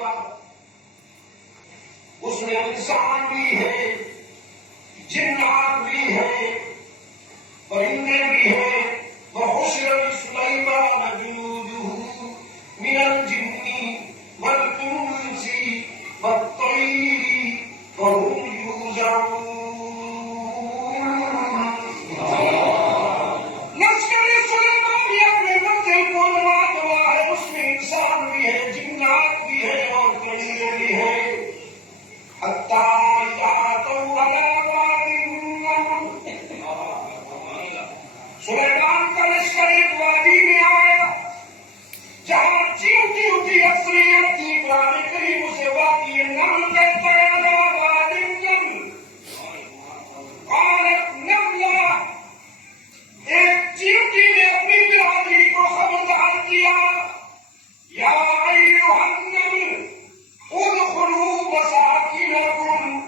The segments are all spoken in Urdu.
ہوگا. اس میں انسان بھی ہے، جنات بھی ہے، پرندے بھی ہیں. وحشر سلیمان جنوده من الجن والانس والطير وهم يوزعون. لشکر سلیمان بھی اپنے منزل کو رات ہوا ہے. اس میں انسان بھی ہے، جنات بھی ہے اور پرندے بھی ہیں. حتی اذا اتوا علی وادی النمل، سلیمان کا لشکر ایک وادی میں آیا جہاں چیوٹی اکثریت تھی. قرآن کریم اسے وادی النمل کہتا ہے. علی وادی النمل قالت نملہ، ایک چیوٹی نے اپنی برادری کو خبردار کیا، یا ایھا النمل ادخلوا مساکنکم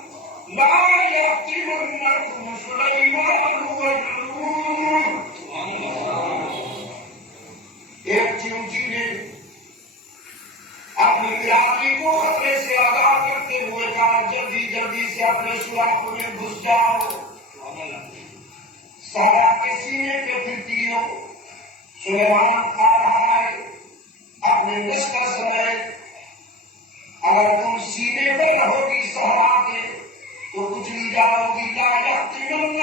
لا یحطمنکم سلیمان وجنودہ. ایک چیونٹی نے اپنی برادری کو خطرے سے آگاہ کرتے ہوئے کہا، جلدی جلدی سے اپنے سوراخوں میں گھس جاؤ. صحرا کے سینے پہ پھرتی ہو. سلیمان آ رہا ہے اپنے لشکر سمیت. اگر تم سینے پہ رہو گی صحرا کے تو کچلی جاؤ گی. لا یحطمنکم